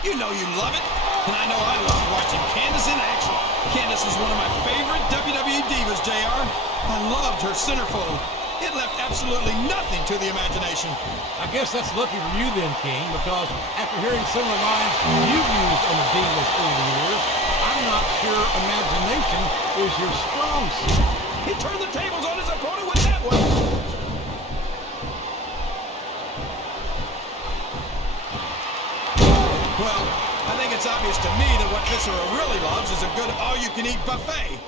You know you love it. And I know I love watching Candice in action. Candice is one of my favorite WWE Divas, JR. I loved her centerfold. It left absolutely nothing to the imagination. I guess that's lucky for you then, King, because after hearing some of the lines you've used on the Divas over the years, I'm not sure imagination is your strong suit. He turned the tables on his opponent with that one. Well, I think it's obvious to me that what Viscera really loves is a good all-you-can-eat buffet.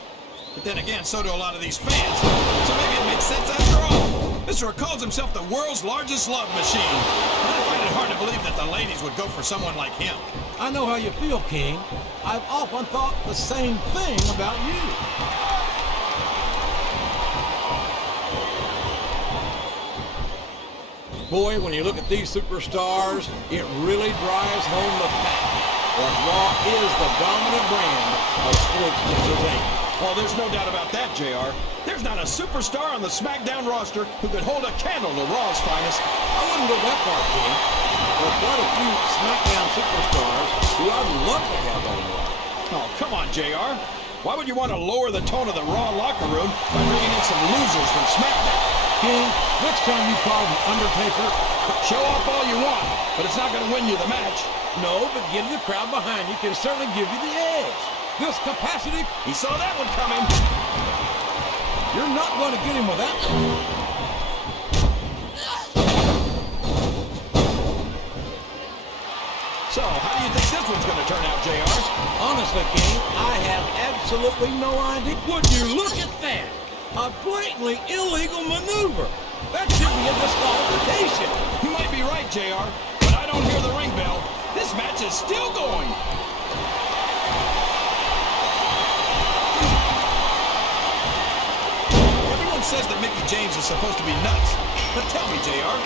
But then again, so do a lot of these fans. So maybe it makes sense after all. Viscera calls himself the world's largest love machine. And I find it hard to believe that the ladies would go for someone like him. I know how you feel, King. I've often thought the same thing about you. Boy, when you look at these superstars, it really drives home the fact that Raw is the dominant brand of sports entertainment. Oh, there's no doubt about that, JR. There's not a superstar on the SmackDown roster who could hold a candle to Raw's finest. I wouldn't go that far, King. There are quite a few SmackDown superstars who I'd love to have on Raw. Oh, come on, JR. Why would you want to lower the tone of the Raw locker room by bringing in some losers from SmackDown? King, next time you call The Undertaker, show off all you want, but it's not going to win you the match. No, but getting the crowd behind you can certainly give you the edge. This capacity... He saw that one coming. You're not going to get him with that one. So, how do you think this one's going to turn out, JR? Honestly, King, I have absolutely no idea. Would you look at that? A blatantly illegal maneuver. That should be a disqualification. You might be right, JR, but I don't hear the ring bell. This match is still going. Everyone says that Mickie James is supposed to be nuts. But tell me, JR,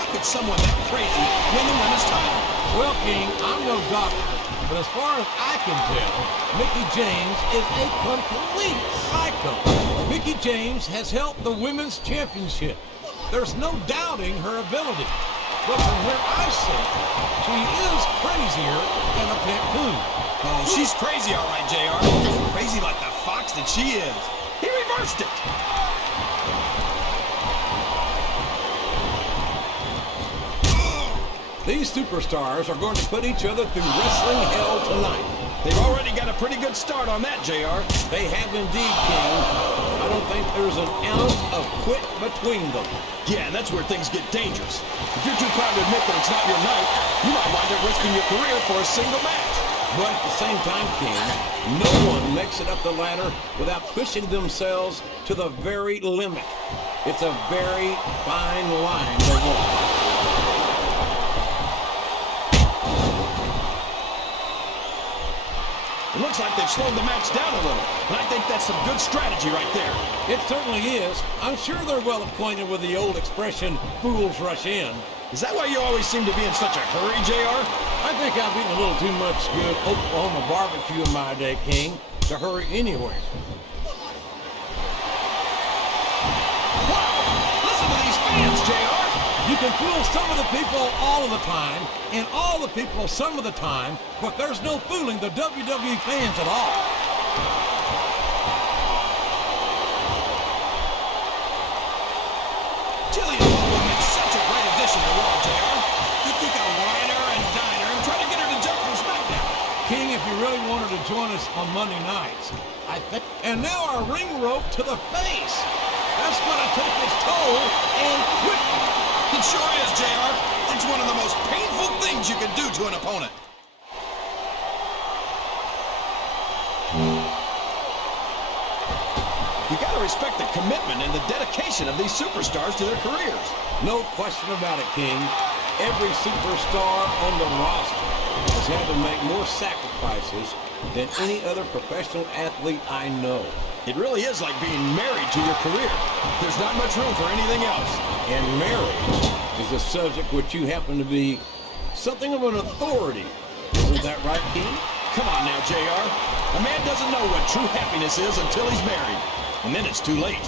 how could someone that crazy win the women's title? Well, King, I'm no doctor, but as far as I can tell, Mickie James is a complete psycho. Mickie James has held the women's championship. There's no doubting her ability. But from where I sit, she is crazier than a pet coon. Oh, she's crazy, all right, JR. Crazy like the fox that she is. He reversed it. These superstars are going to put each other through wrestling hell tonight. They've already got a pretty good start on that, JR. They have indeed, King. I don't think there's an ounce of quit between them. Yeah, and that's where things get dangerous. If you're too proud to admit that it's not your night, you might wind up risking your career for a single match. But at the same time, King, no one makes it up the ladder without pushing themselves to the very limit. It's a very fine line to walk. It looks like they've slowed the match down a little, and I think that's some good strategy right there. It certainly is. I'm sure they're well acquainted with the old expression, fools rush in. Is that why you always seem to be in such a hurry, JR? I think I've eaten a little too much good Oklahoma barbecue in my day, King, to hurry anywhere. Wow! Listen to these fans, JR! You can fool some of the people all of the time, and all the people some of the time, but there's no fooling the WWE fans at all. Jillian will make such a great addition to Raw, JR. You think I'll wine her and dine her and try to get her to jump from SmackDown. King, if you really wanted to join us on Monday nights, I think... And now our ring rope to the face. That's going to take its toll, and quickly. It sure is, JR. It's one of the most painful things you can do to an opponent. You gotta respect the commitment and the dedication of these superstars to their careers. No question about it, King. Every superstar on the roster has had to make more sacrifices than any other professional athlete I know. It really is like being married to your career. There's not much room for anything else. And marriage is a subject which you happen to be something of an authority. Isn't that right, King? Come on now, JR. A man doesn't know what true happiness is until he's married. And then it's too late.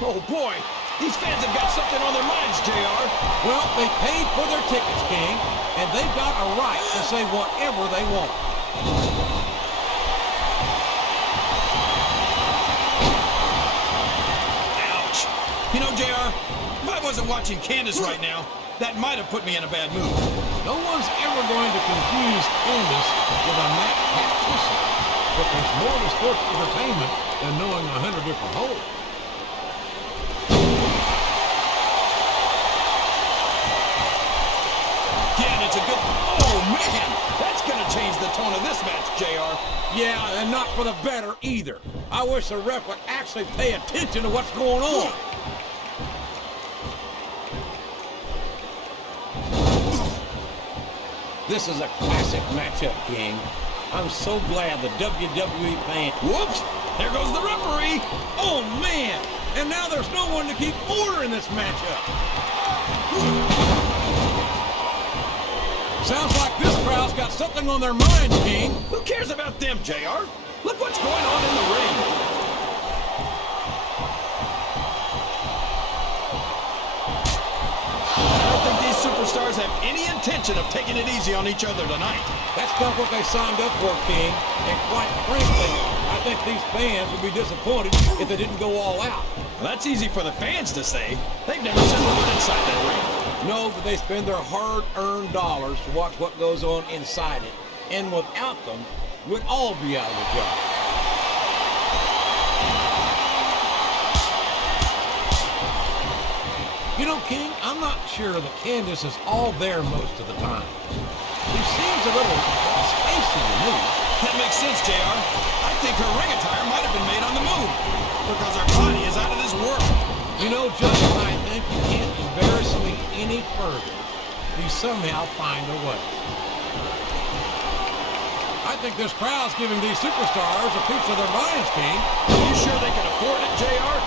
Oh boy, These fans have got something on their minds, JR. Well, they paid for their tickets, King, and they've got a right to say whatever they want. Ouch. You know, JR, if I wasn't watching Candice right now, that might have put me in a bad mood. No one's ever going to confuse Candice with a Mac tactician, but there's more to sports entertainment than knowing 100 different holes. It's a good... Oh, man! That's gonna change the tone of this match, JR. Yeah, and not for the better either. I wish the ref would actually pay attention to what's going on. This is a classic matchup, King. I'm so glad the WWE fan... Whoops! There goes the referee! Oh, man! And now there's no one to keep order in this matchup. Sounds like this crowd's got something on their mind, King. Who cares about them, JR? Look what's going on in the ring. I don't think these superstars have any intention of taking it easy on each other tonight. That's not what they signed up for, King. And quite frankly, I think these fans would be disappointed if they didn't go all out. Well, that's easy for the fans to say. They've never set foot inside that ring. No, but they spend their hard-earned dollars to watch what goes on inside it. And without them, we'd all be out of a job. You know, King, I'm not sure that Candice is all there most of the time. She seems a little spacey to me. That makes sense, JR. I think her ring attire might have been made on the move, because her body is out of this world. You know, just when I think you can't embarrass me any further, you somehow find a way. I think this crowd's giving these superstars a piece of their minds, King. Are you sure they can afford it, JR?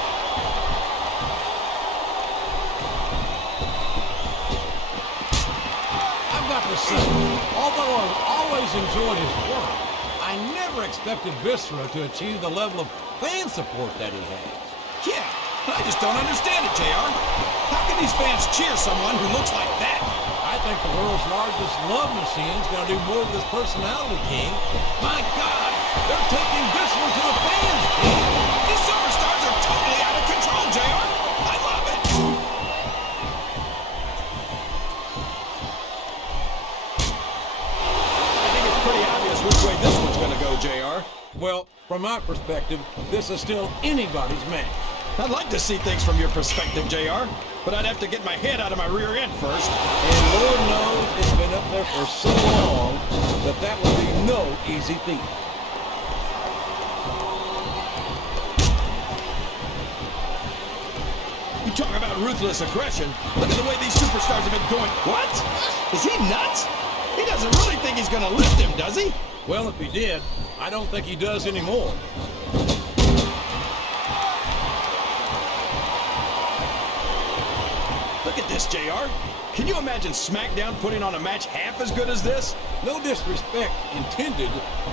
I've got to say, although I've always enjoyed his work, I never expected Viscera to achieve the level of fan support that he has. Yeah. I just don't understand it, JR. How can these fans cheer someone who looks like that? I think the world's largest love machine's gonna do more with his personality, King. My God, they're taking this one to the fans, King. These superstars are totally out of control, JR. I love it. I think it's pretty obvious which way this one's gonna go, JR. Well, from my perspective, this is still anybody's match. I'd like to see things from your perspective, JR, but I'd have to get my head out of my rear end first. And Lord knows it's been up there for so long that that would be no easy feat. You talk about ruthless aggression. Look at the way these superstars have been going. What? Is he nuts? He doesn't really think he's gonna lift him, does he? Well, if he did, I don't think he does anymore. Look at this, JR. Can you imagine SmackDown putting on a match half as good as this? No disrespect intended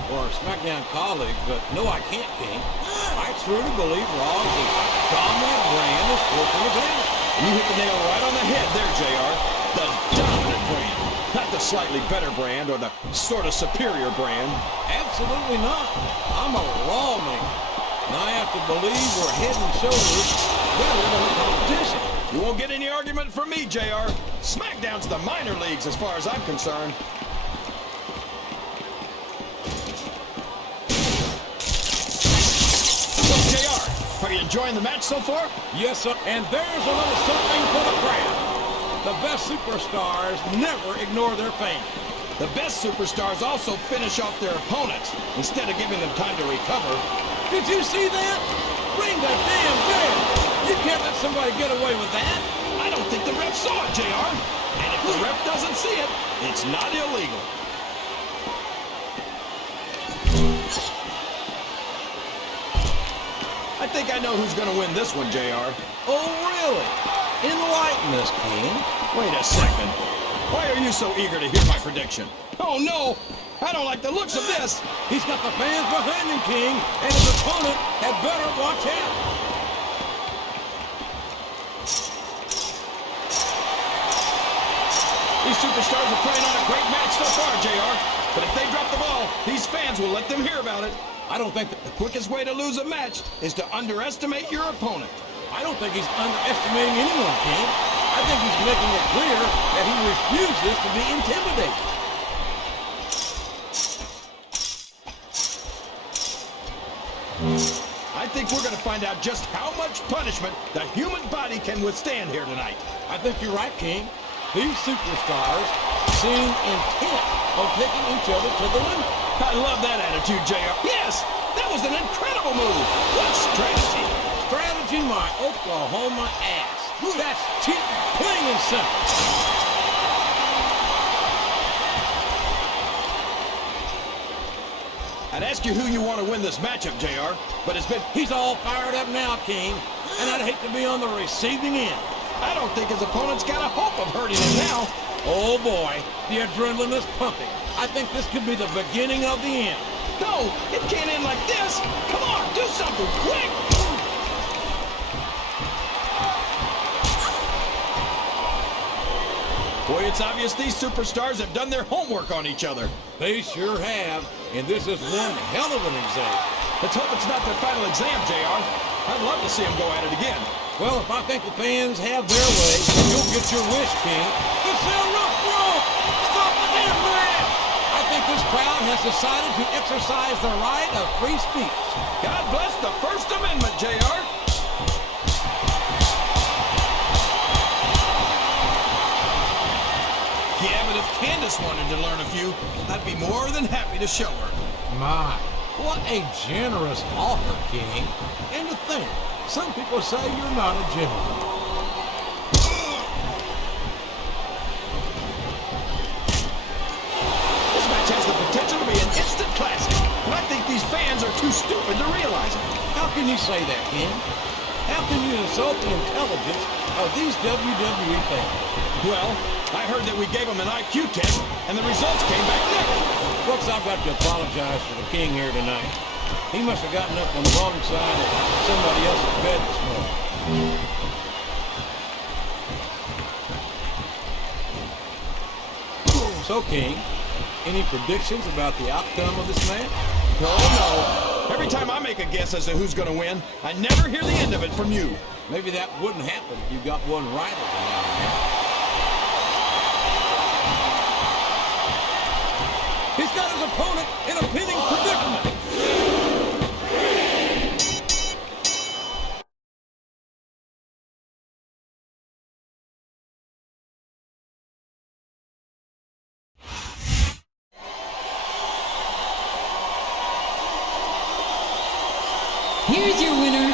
for our SmackDown colleagues, but no, I can't, King. I truly believe Raw's a dominant brand of sports entertainment. You hit the nail right on the head there, JR. The dominant brand. Not the slightly better brand or the sort of superior brand. Absolutely not. I'm a Raw man, and I have to believe we're head and shoulders better than the competition. You won't get any argument from me, JR. SmackDown's the minor leagues as far as I'm concerned. So, JR, are you enjoying the match so far? Yes, sir. And there's a little something for the crowd. The best superstars never ignore their fans. The best superstars also finish off their opponents instead of giving them time to recover. Did you see that? Ring the damn bell! You can't let somebody get away with that. I don't think the ref saw it, JR. And if the ref doesn't see it, it's not illegal. I think I know who's going to win this one, JR. Oh, really? Enlighten us, King. Wait a second. Why are you so eager to hear my prediction? Oh, no! I don't like the looks of this. He's got the fans behind him, King, and his opponent had better watch out. These superstars are putting on a great match so far, JR. But if they drop the ball, these fans will let them hear about it. I don't think The quickest way to lose a match is to underestimate your opponent. I don't think he's underestimating anyone, King. I think he's making it clear that he refuses to be intimidated. I think we're going to find out just how much punishment the human body can withstand here tonight. I think you're right, King. These superstars seem intent on taking each other to the limit. I love that attitude, JR. Yes, that was an incredible move. What strategy? Strategy my Oklahoma ass. That's cheating, plain and simple. I'd ask you who you want to win this matchup, JR, but it's been... He's all fired up now, King, and I'd hate to be on the receiving end. I don't think his opponent's got a hope of hurting him now. Oh boy, the adrenaline is pumping. I think this could be the beginning of the end. No, it can't end like this. Come on, do something quick. Boy, it's obvious these superstars have done their homework on each other. They sure have, and this is one hell of an exam. Let's hope it's not their final exam, JR. I'd love to see them go at it again. Well, if I think the fans have their way, you'll get your wish, King. Viscera, bro! Stop the damn match! I think this crowd has decided to exercise the right of free speech. God bless the First Amendment, JR. Yeah, but if Candice wanted to learn a few, I'd be more than happy to show her. My, what a generous offer, King. And to think, some people say you're not a gentleman. This match has the potential to be an instant classic, and I think these fans are too stupid to realize it. How can you say that, King? How can you insult the intelligence of these WWE fans? Well, I heard that we gave them an IQ test, and the results came back negative. Brooks, I've got to apologize for the King here tonight. He must have gotten up on the wrong side of somebody else's bed this morning. So, King, any predictions about the outcome of this match? Oh, no. Every time I make a guess as to who's going to win, I never hear the end of it from you. Maybe that wouldn't happen if you got one right every now and then. He's got his opponent in a pinning predicament. Here's your winner,